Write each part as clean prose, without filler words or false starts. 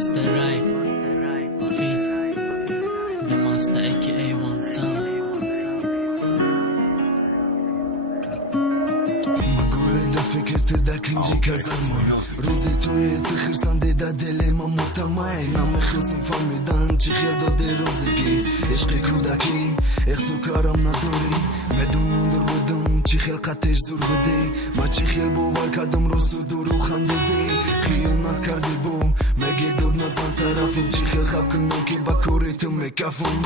Master right feet the master aka one sound فکر تو در کنجی کازرمان روزی توی تخیرسان دیده دل ما مطمئن نمیخواستم فهمیدن چی خیال داده روزگی عشق کودکی اخسو کارم نداری مدون در بودم چی خلقتش زور بده ما چی خیل باور کردم روزو دورو خندیدی خیانت کردی بو مگه دود نزن طرفم چی خیل خواب کنم که با کوری تو میکفم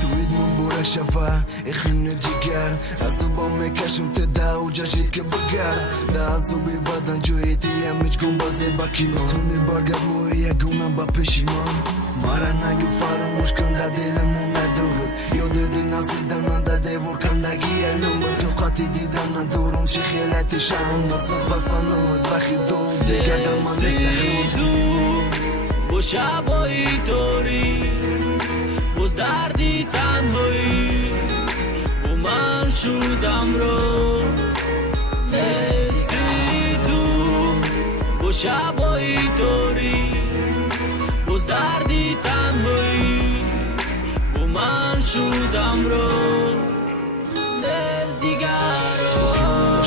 توید من بوره شفا اخرین جگر از با میکشم تدا و جاشید که بگر دا از بی بدن جویتی همیچ گم بازه با کیمان تونی برگرد موی یگونم با پشیمان مارا نگو فراموش کن دا دلمون ندارد یاد دی نزیدن دا دیور کندگی علوم تو قاطی دیدن ندارم چی خیلتی شم نصد بس بنود بخی دو دیگه در من نستخون با شبایی توری باز دردی تنهایی و من شدم رو دستی تو با شبایی توری باز دردی تنهایی و من شدم رو دست دیگر رو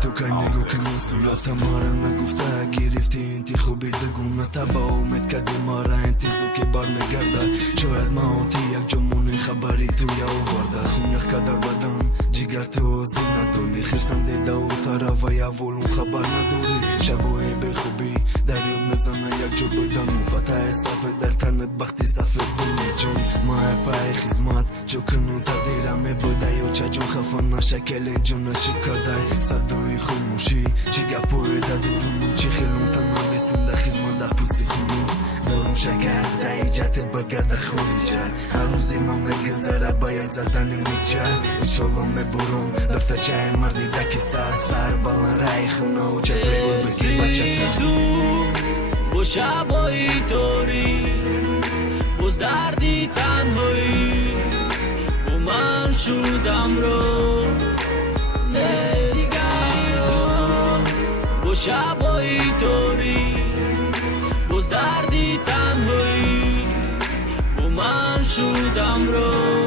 تو که نگو که من صورت مارا نگفته گرفتی انتی خوبی دگون نتبا امید کدی مارا انتیزو که بار میگرده شاید ما آتی یک جمعون خبری تو یا ورده خون یک کدر بدن جگر تو زی ندونی خیرسن دیده و طرف و یا ولون خبر نداری شبوی به خوبی در یاد مزنه یک جور بیدن مفتح صفه در تنت بختی صفه بینی جون ما پای خزمت چو کنو تقدیرم بوده یا چه جون خفن نشکل جون چی کرده صدوی خموشی چی گپوی دا دورون چی خیلون تنها بسیم دا خزمت دا پوسی خونون دارم شکر دا ایجت برگرد خونی جر هر روزی ما مگذره باید زدن میچه انشالله میبورم دفته چه مردی دا کسا سر بالن رای خونه و چه پش بود بگی بچه با شبایی توری باز دردی تنهایی و من شدم رو دیگر رو با شبایی توری باز دردی تنهایی و من شدم رو